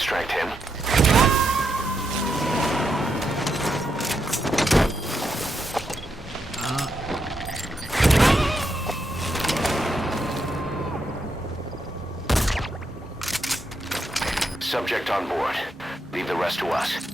Extract him. Subject on board. Leave the rest to us.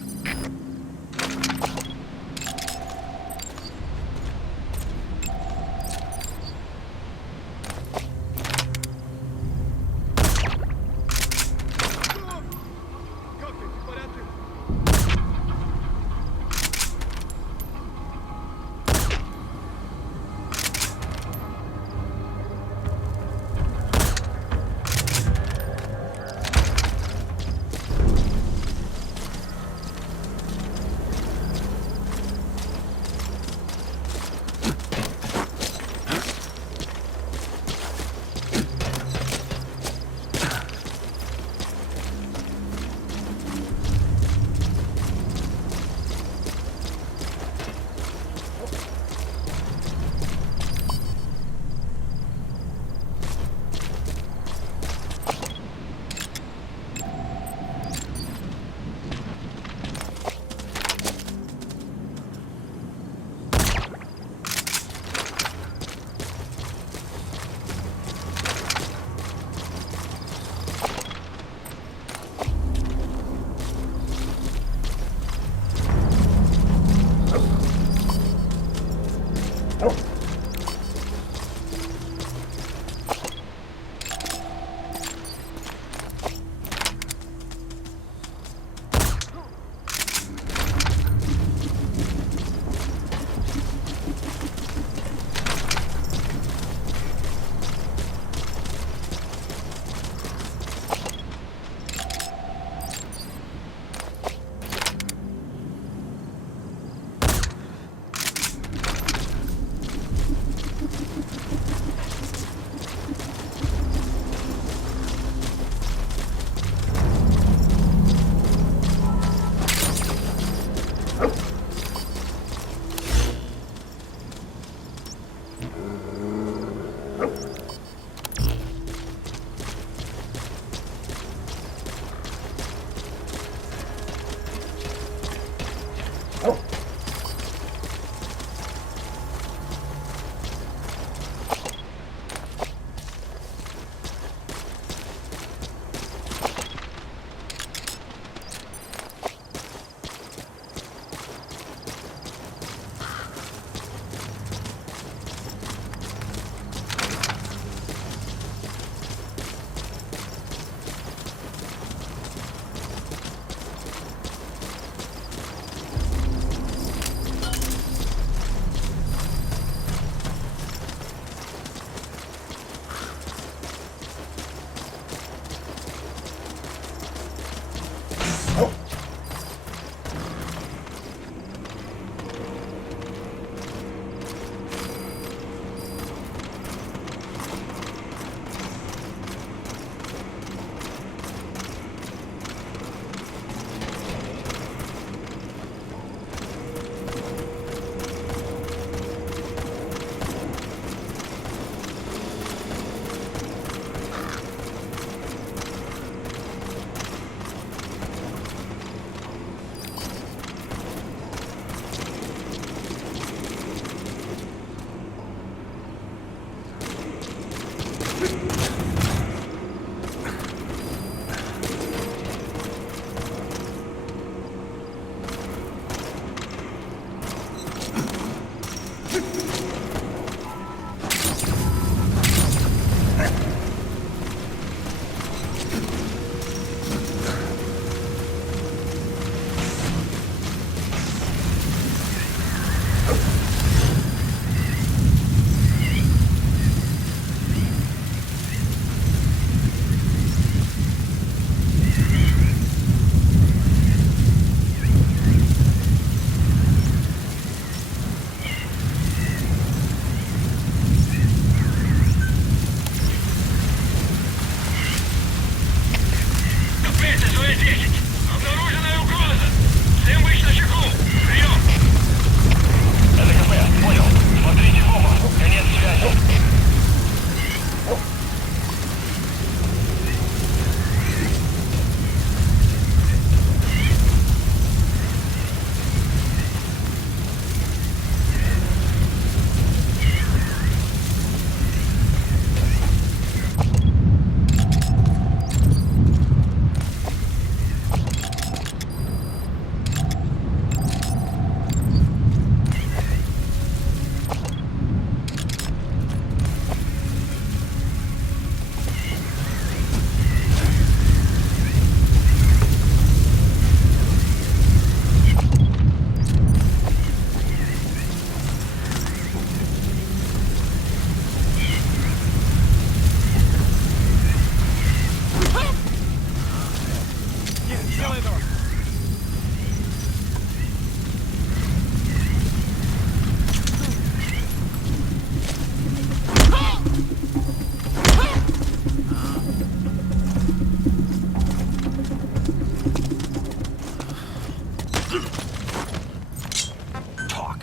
Talk.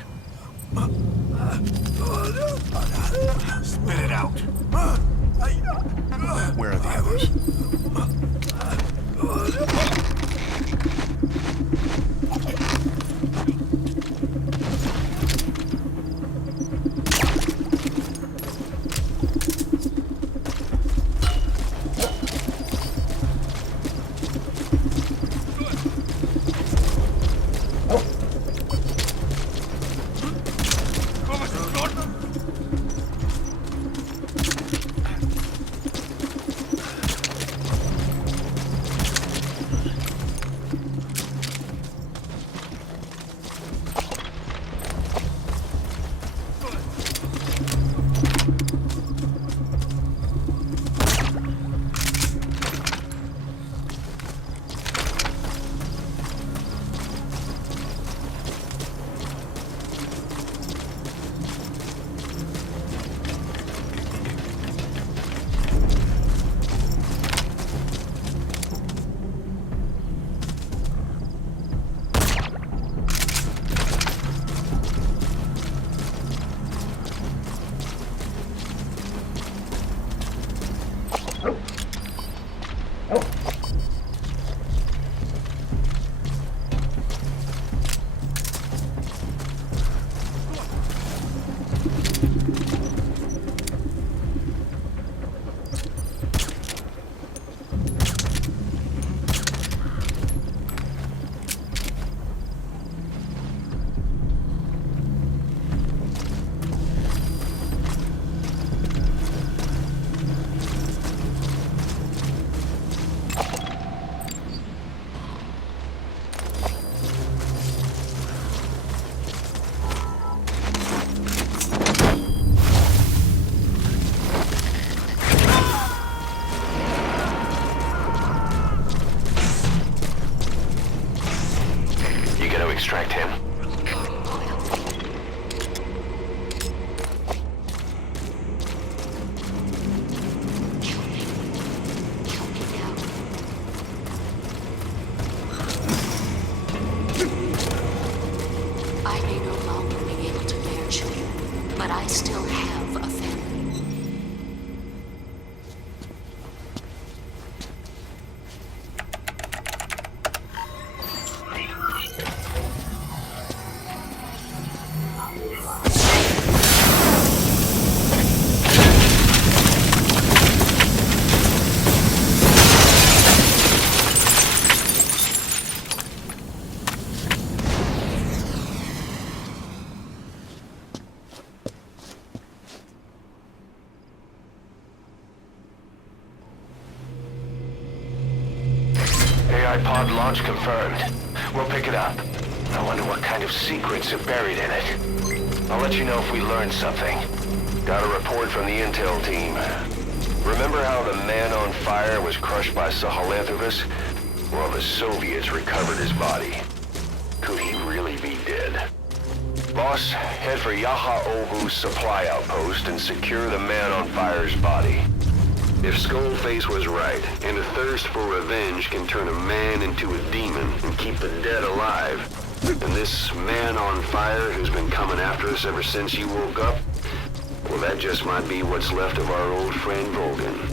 Spit it out. Where are the others? Extract him. I may no longer be able to bear children, but I still have a family. AI pod launch confirmed. We'll pick it up. I wonder what kind of secrets are buried in it. I'll let you know if we learn something. Got a report from the intel team. Remember how the man on fire was crushed by Sahelanthropus? Well, the Soviets recovered his body. Could he really be dead? Boss, head for Yaha Ogu's supply outpost and secure the man on fire's body. If Skullface was right, and a thirst for revenge can turn a man into a demon and keep the dead alive, and this man on fire who's been coming after us ever since you woke up, well, that just might be what's left of our old friend Volgin.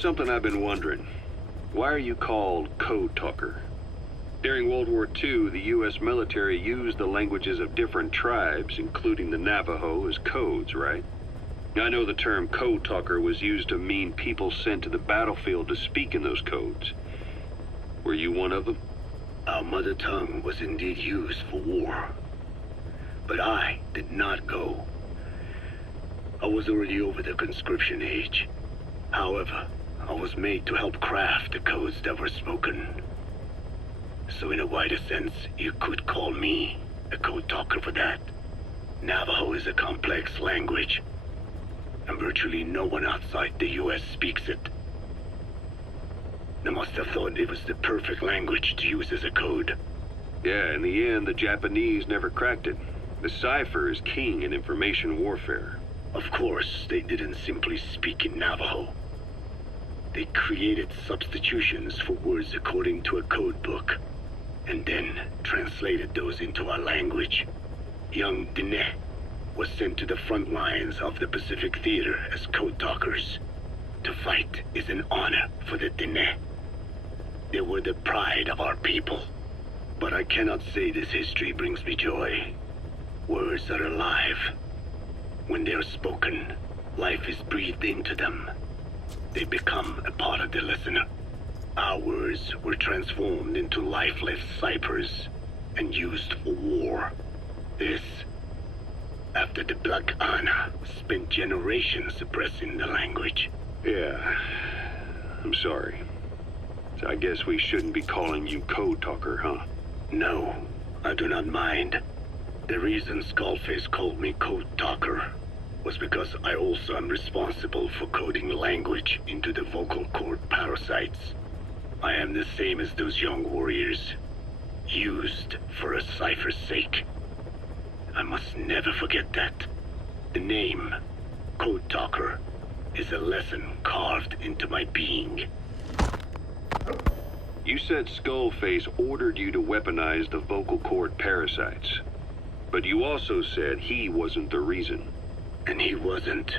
something I've been wondering. Why are you called Code Talker? During World War II, the U.S. military used the languages of different tribes, including the Navajo, as codes, right? I know the term Code Talker was used to mean people sent to the battlefield to speak in those codes. Were you one of them? Our mother tongue was indeed used for war. But I did not go. I was already over the conscription age. However, I was made to help craft the codes that were spoken. So in a wider sense, you could call me a code talker for that. Navajo is a complex language, and virtually no one outside the US speaks it. They must have thought it was the perfect language to use as a code. Yeah, in the end, the Japanese never cracked it. The cipher is king in information warfare. Of course, they didn't simply speak in Navajo. They created substitutions for words according to a code book, and then translated those into our language. Young Diné was sent to the front lines of the Pacific Theater as code talkers. To fight is an honor for the Diné. They were the pride of our people. But I cannot say this history brings me joy. Words are alive. When they are spoken, life is breathed into them. They become a part of the listener. Our words were transformed into lifeless ciphers and used for war. This, after the Black Ana spent generations suppressing the language. Yeah, I'm sorry. So I guess we shouldn't be calling you Code Talker, huh? No, I do not mind. The reason Skullface called me Code Talker was because I also am responsible for coding language into the vocal cord parasites. I am the same as those young warriors, used for a cipher's sake. I must never forget that. The name, Code Talker, is a lesson carved into my being. You said Skullface ordered you to weaponize the vocal cord parasites. But you also said he wasn't the reason. And he wasn't.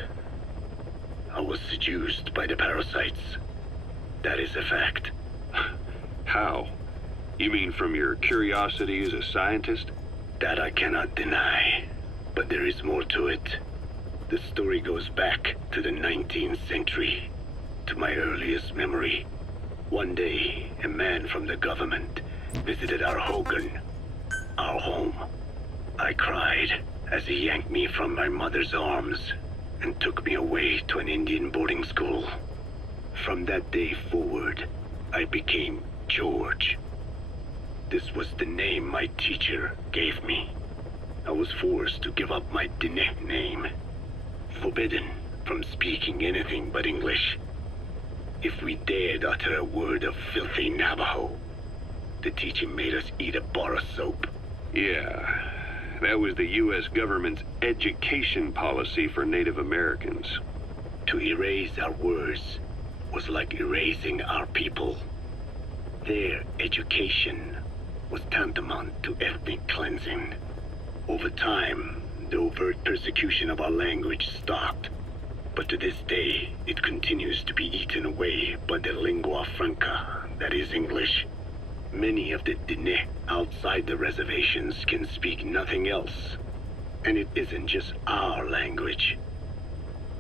I was seduced by the parasites. That is a fact. How? You mean from your curiosity as a scientist? That I cannot deny. But there is more to it. The story goes back to the 19th century, to my earliest memory. One day, a man from the government visited our Hogan, our home. I cried as he yanked me from my mother's arms and took me away to an Indian boarding school. From that day forward, I became George. This was the name my teacher gave me. I was forced to give up my Diné name, forbidden from speaking anything but English. If we dared utter a word of filthy Navajo, the teacher made us eat a bar of soap. Yeah, that was the U.S. government's education policy for Native Americans. To erase our words was like erasing our people. Their education was tantamount to ethnic cleansing. Over time, the overt persecution of our language stopped. But to this day, it continues to be eaten away by the lingua franca, that is English. Many of the Diné outside the reservations can speak nothing else. And it isn't just our language.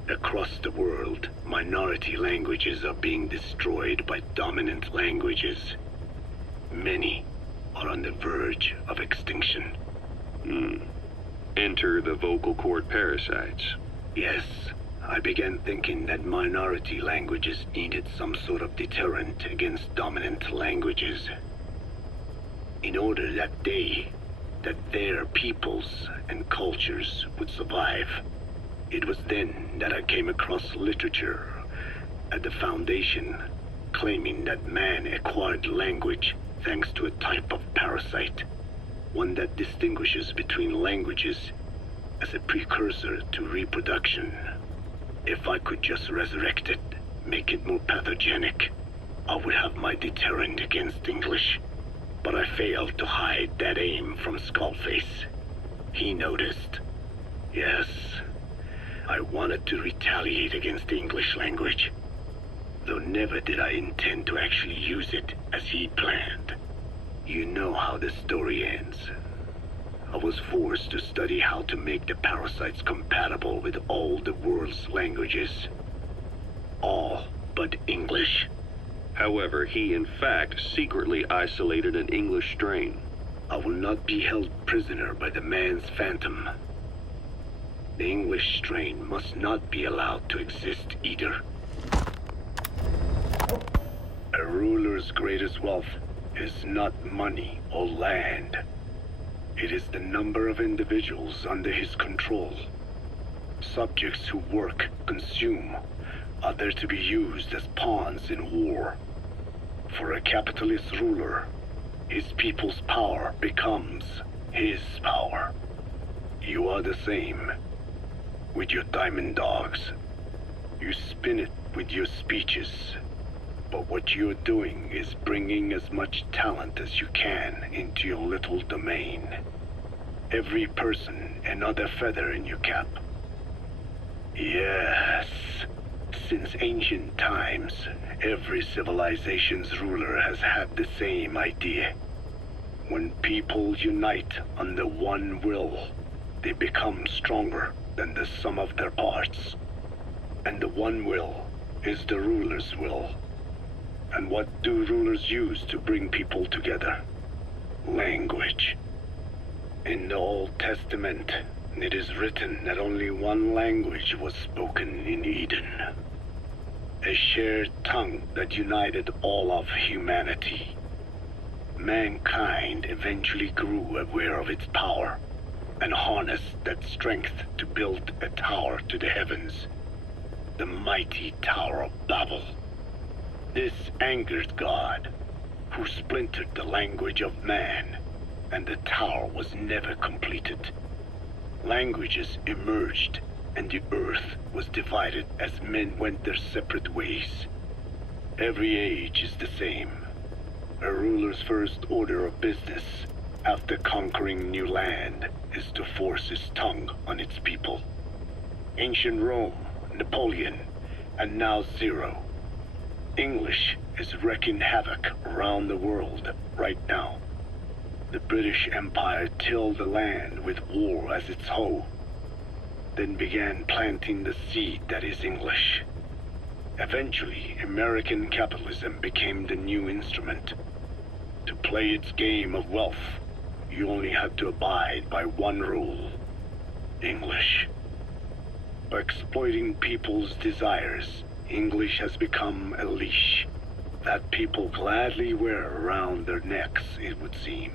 Across the world, minority languages are being destroyed by dominant languages. Many are on the verge of extinction. Enter the vocal cord parasites. Yes, I began thinking that minority languages needed some sort of deterrent against dominant languages. In order that their peoples and cultures would survive. It was then that I came across literature at the Foundation claiming that man acquired language thanks to a type of parasite, one that distinguishes between languages as a precursor to reproduction. If I could just resurrect it, make it more pathogenic, I would have my deterrent against English. But I failed to hide that aim from Skullface. He noticed. Yes, I wanted to retaliate against the English language. though never did I intend to actually use it as he planned. You know how the story ends. I was forced to study how to make the parasites compatible with all the world's languages. All but English. However, he in fact secretly isolated an English strain. I will not be held prisoner by the man's phantom. The English strain must not be allowed to exist either. A ruler's greatest wealth is not money or land. It is the number of individuals under his control. Subjects who work, consume, are there to be used as pawns in war. For a capitalist ruler, his people's power becomes his power. You are the same. With your diamond dogs, you spin it with your speeches. But what you're doing is bringing as much talent as you can into your little domain. Every person another feather in your cap. Yes, since ancient times, every civilization's ruler has had the same idea. When people unite under one will, they become stronger than the sum of their parts. And the one will is the ruler's will. And what do rulers use to bring people together? Language. In the Old Testament, it is written that only one language was spoken in Eden. A shared tongue that united all of humanity. Mankind eventually grew aware of its power and harnessed that strength to build a tower to the heavens. The mighty Tower of Babel. This angered God, who splintered the language of man, and the tower was never completed. Languages emerged, and the earth was divided as men went their separate ways. Every age is the same. A ruler's first order of business, after conquering new land, is to force his tongue on its people. Ancient Rome, Napoleon, and now Zero. English is wreaking havoc around the world right now. The British Empire tilled the land with war as its hoe, then began planting the seed that is English. Eventually, American capitalism became the new instrument. To play its game of wealth, you only had to abide by one rule: English. By exploiting people's desires, English has become a leash that people gladly wear around their necks, it would seem.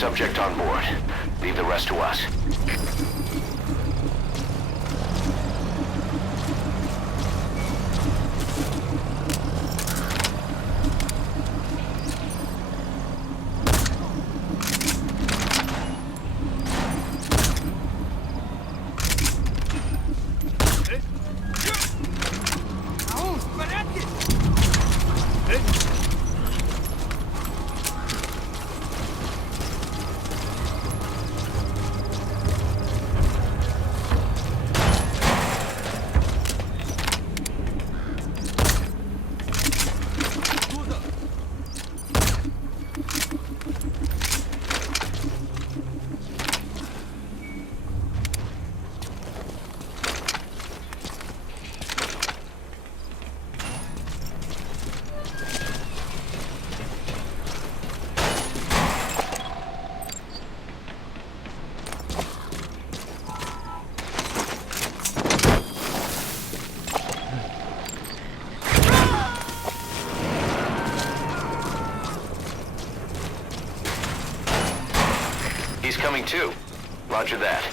Subject on board. Leave the rest to us. He's coming too. Roger that.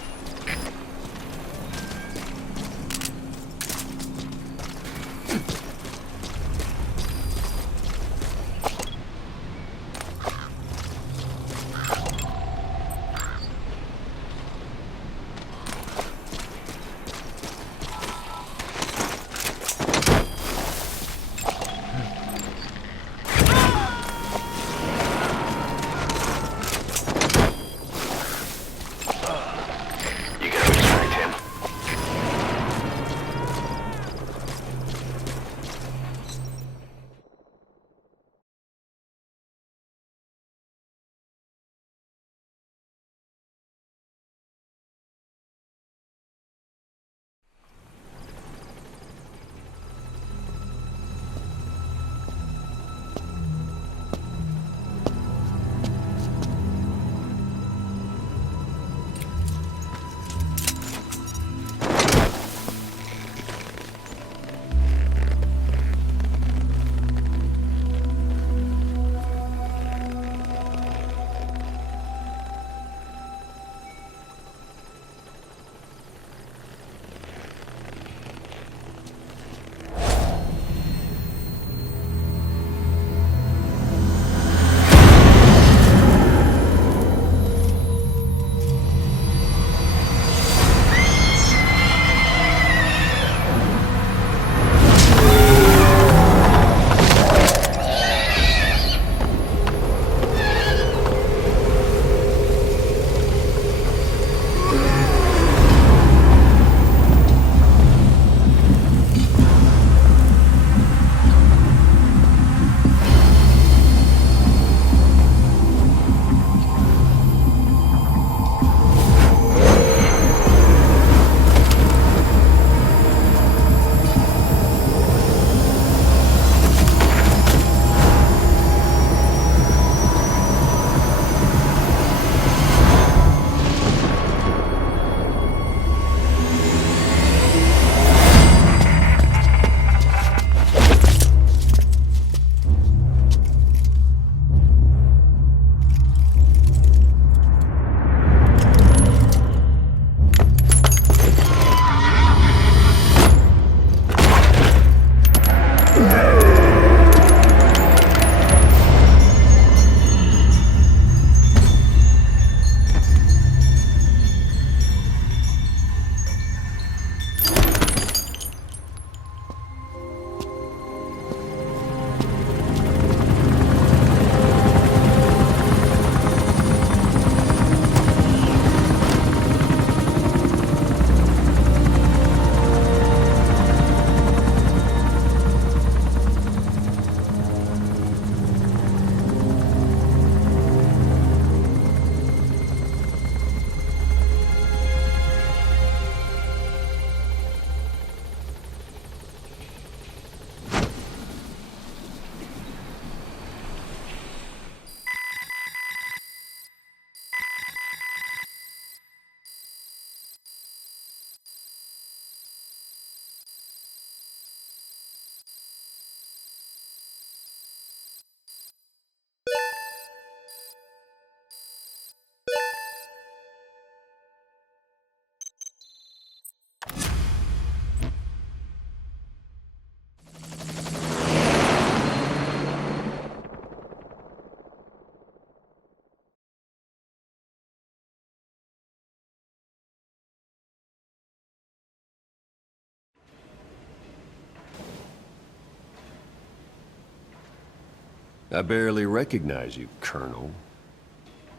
I barely recognize you, Colonel.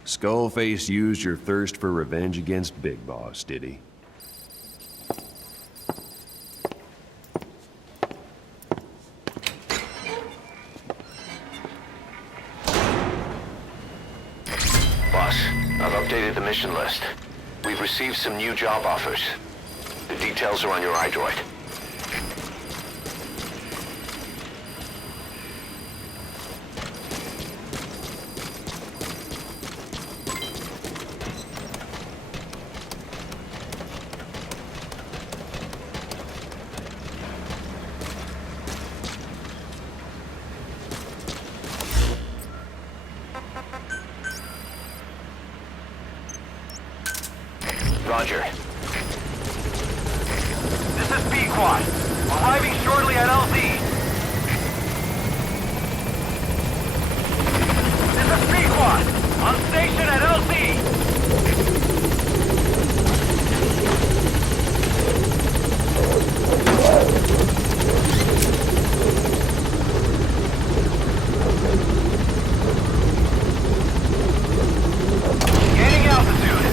Skullface used your thirst for revenge against Big Boss, did he? Boss, I've updated the mission list. We've received some new job offers. The details are on your iDroid. Roger. This is Pequod. Arriving shortly at LZ. This is Pequod. On station at LZ. Gaining altitude.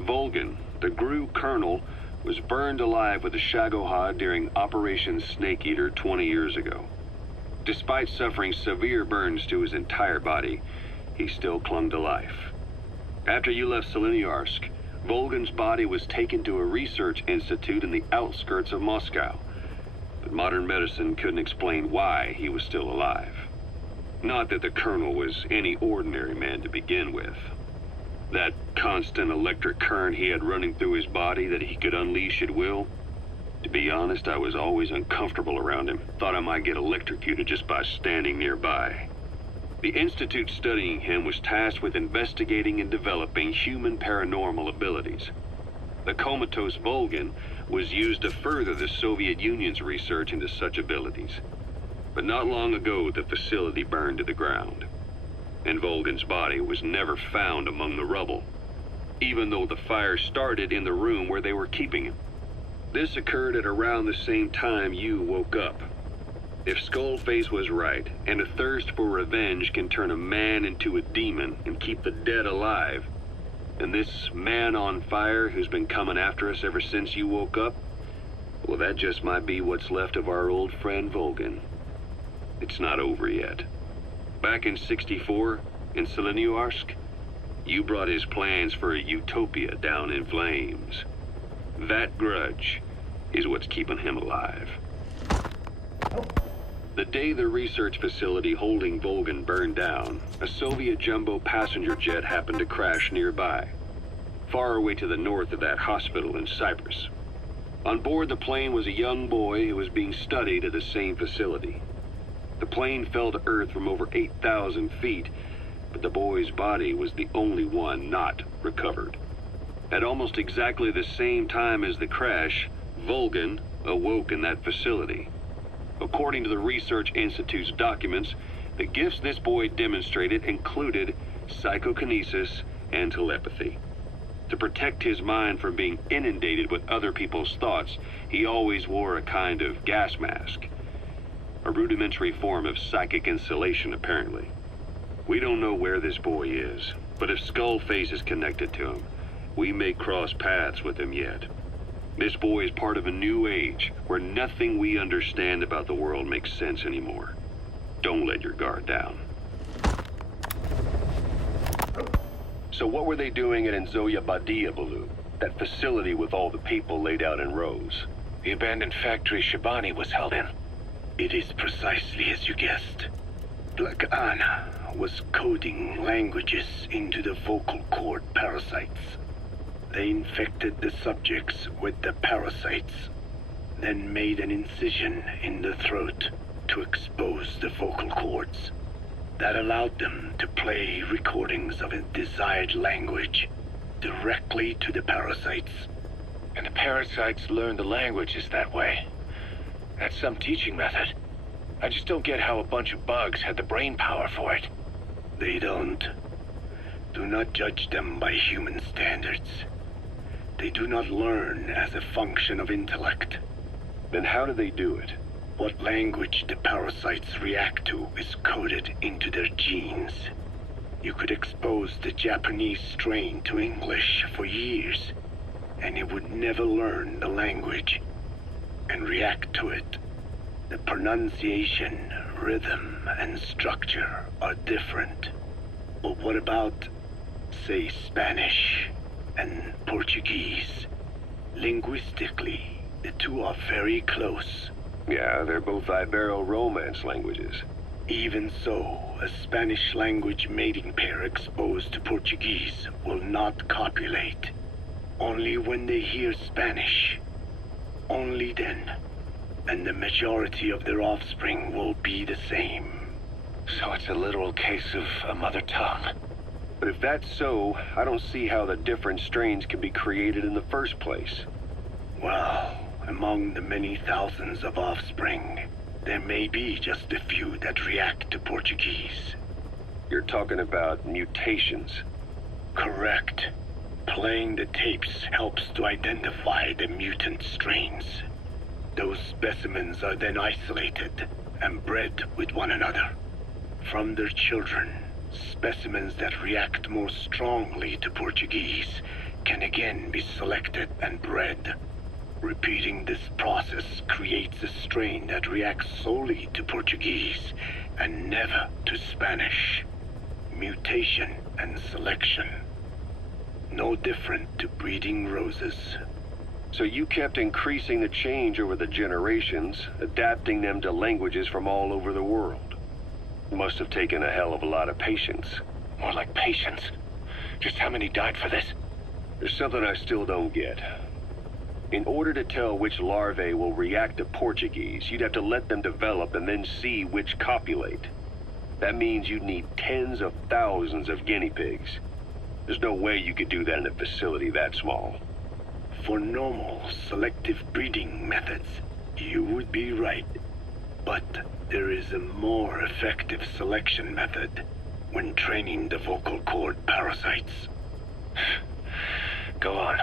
Volgin, the GRU colonel, was burned alive with the Shagohod during Operation Snake Eater 20 years ago. Despite suffering severe burns to his entire body, he still clung to life. After you left Seleniarsk, Volgin's body was taken to a research institute in the outskirts of Moscow, but modern medicine couldn't explain why he was still alive. Not that the colonel was any ordinary man to begin with. That constant electric current he had running through his body that he could unleash at will, to be honest, I was always uncomfortable around him. Thought I might get electrocuted just by standing nearby. The institute studying him was tasked with investigating and developing human paranormal abilities. The comatose Volgin was used to further the Soviet Union's research into such abilities. But not long ago, the facility burned to the ground, and Volgin's body was never found among the rubble, even though the fire started in the room where they were keeping him. This occurred at around the same time you woke up. If Skullface was right, and a thirst for revenge can turn a man into a demon and keep the dead alive, then this man on fire who's been coming after us ever since you woke up, well, that just might be what's left of our old friend Volgin. It's not over yet. Back in '64, in Seleniuarsk, you brought his plans for a utopia down in flames. That grudge is what's keeping him alive. The day the research facility holding Volgin burned down, a Soviet jumbo passenger jet happened to crash nearby, far away to the north of that hospital in Cyprus. On board the plane was a young boy who was being studied at the same facility. The plane fell to Earth from over 8,000 feet, but the boy's body was the only one not recovered. At almost exactly the same time as the crash, Volgin awoke in that facility. According to the Research Institute's documents, the gifts this boy demonstrated included psychokinesis and telepathy. To protect his mind from being inundated with other people's thoughts, he always wore a kind of gas mask. A rudimentary form of psychic insulation, apparently. We don't know where this boy is, but if Skullface is connected to him, we may cross paths with him yet. This boy is part of a new age, where nothing we understand about the world makes sense anymore. Don't let your guard down. So what were they doing at Nzoya Badia, Baloo? That facility with all the people laid out in rows? The abandoned factory Shabani was held in. It is precisely as you guessed. Black Anna was coding languages into the vocal cord parasites. They infected the subjects with the parasites, then made an incision in the throat to expose the vocal cords. That allowed them to play recordings of a desired language directly to the parasites. And the parasites learn the languages that way. That's some teaching method. I just don't get how a bunch of bugs had the brain power for it. They don't. Do not judge them by human standards. They do not learn as a function of intellect. Then how do they do it? What language the parasites react to is coded into their genes. You could expose the Japanese strain to English for years, and it would never learn the language and react to it. The pronunciation, rhythm, and structure are different. But what about, say, Spanish and Portuguese? Linguistically, the two are very close. Yeah, they're both Ibero-Romance languages. Even so, a Spanish language mating pair exposed to Portuguese will not copulate. Only when they hear Spanish. Only then. And the majority of their offspring will be the same. So it's a literal case of a mother tongue. But if that's so, I don't see how the different strains can be created in the first place. Well, among the many thousands of offspring, there may be just a few that react to Portuguese. You're talking about mutations. Correct. Playing the tapes helps to identify the mutant strains. Those specimens are then isolated and bred with one another. From their children, specimens that react more strongly to Portuguese can again be selected and bred. Repeating this process creates a strain that reacts solely to Portuguese and never to Spanish. Mutation and selection. No different to breeding roses. So you kept increasing the change over the generations, adapting them to languages from all over the world. Must have taken a hell of a lot of patience. More like patience. Just how many died for this? There's something I still don't get. In order to tell which larvae will react to Portuguese, you'd have to let them develop and then see which copulate. That means you'd need tens of thousands of guinea pigs. There's no way you could do that in a facility that small. For normal selective breeding methods, you would be right. But there is a more effective selection method when training the vocal cord parasites. Go on.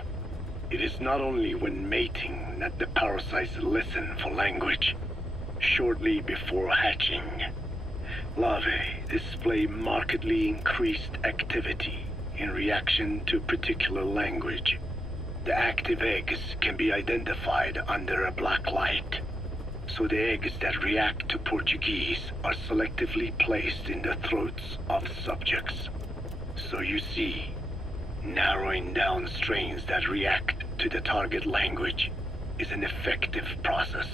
It is not only when mating that the parasites listen for language. shortly before hatching. Larvae display markedly increased activity in reaction to particular language. The active eggs can be identified under a black light, so the eggs that react to Portuguese are selectively placed in the throats of subjects. So you see, narrowing down strains that react to the target language is an effective process.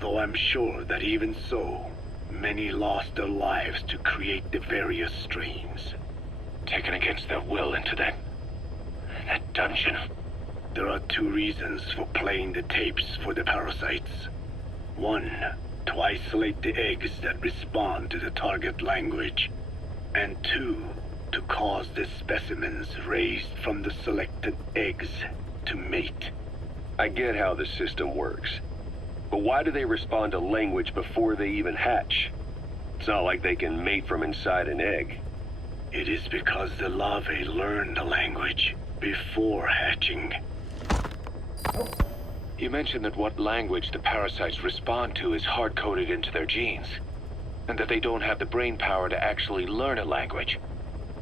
Though I'm sure that even so, many lost their lives to create the various strains. Taken against their will into that dungeon. There are two reasons for playing the tapes for the parasites. One, to isolate the eggs that respond to the target language. And two, to cause the specimens raised from the selected eggs to mate. I get how the system works. But why do they respond to language before they even hatch? It's not like they can mate from inside an egg. It is because the larvae learn the language before hatching. You mentioned that what language the parasites respond to is hard-coded into their genes, and that they don't have the brain power to actually learn a language.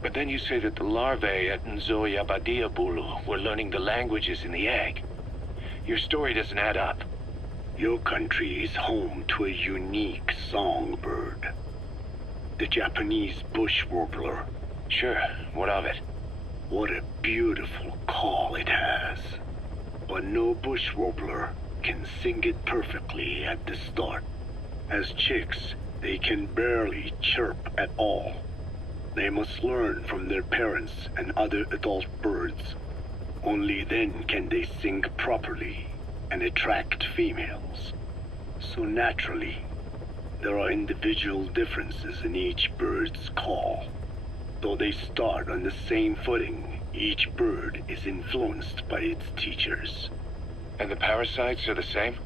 But then you say that the larvae at Nzoia Badia Bulu were learning the languages in the egg. Your story doesn't add up. Your country is home to a unique songbird. The Japanese bush warbler. Sure, what of it? What a beautiful call it has. But no bush warbler can sing it perfectly at the start. As chicks, they can barely chirp at all. They must learn from their parents and other adult birds. Only then can they sing properly and attract females. So naturally, there are individual differences in each bird's call. Though they start on the same footing, each bird is influenced by its teachers. And the parasites are the same?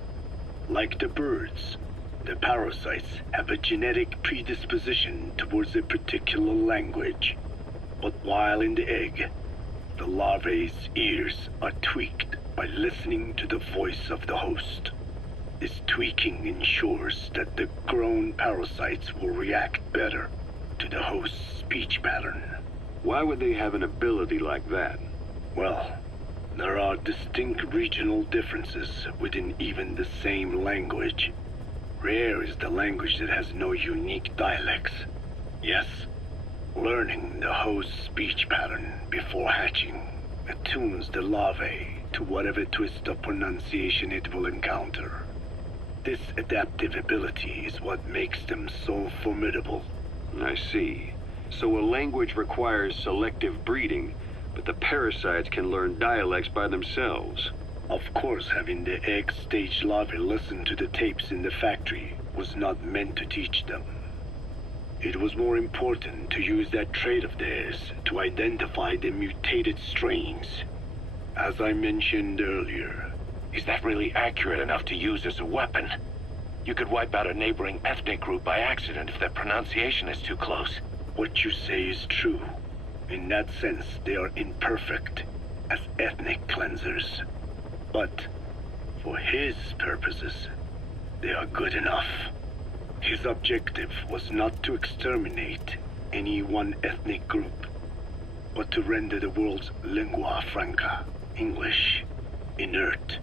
Like the birds, the parasites have a genetic predisposition towards a particular language. But while in the egg, the larvae's ears are tweaked by listening to the voice of the host. This tweaking ensures that the grown parasites will react better to the host's speech pattern. Why would they have an ability like that? Well, there are distinct regional differences within even the same language. Rare is the language that has no unique dialects. Yes, learning the host's speech pattern before hatching attunes the larvae to whatever twist of pronunciation it will encounter. This adaptive ability is what makes them so formidable. I see. So a language requires selective breeding, but the parasites can learn dialects by themselves. Of course, having the egg-stage larvae listen to the tapes in the factory was not meant to teach them. It was more important to use that trait of theirs to identify the mutated strains. As I mentioned earlier, Is that really accurate enough to use as a weapon? You could wipe out a neighboring ethnic group by accident if their pronunciation is too close. what you say is true. In that sense, they are imperfect as ethnic cleansers. But for his purposes, they are good enough. His objective was not to exterminate any one ethnic group, but to render the world's lingua franca, English, inert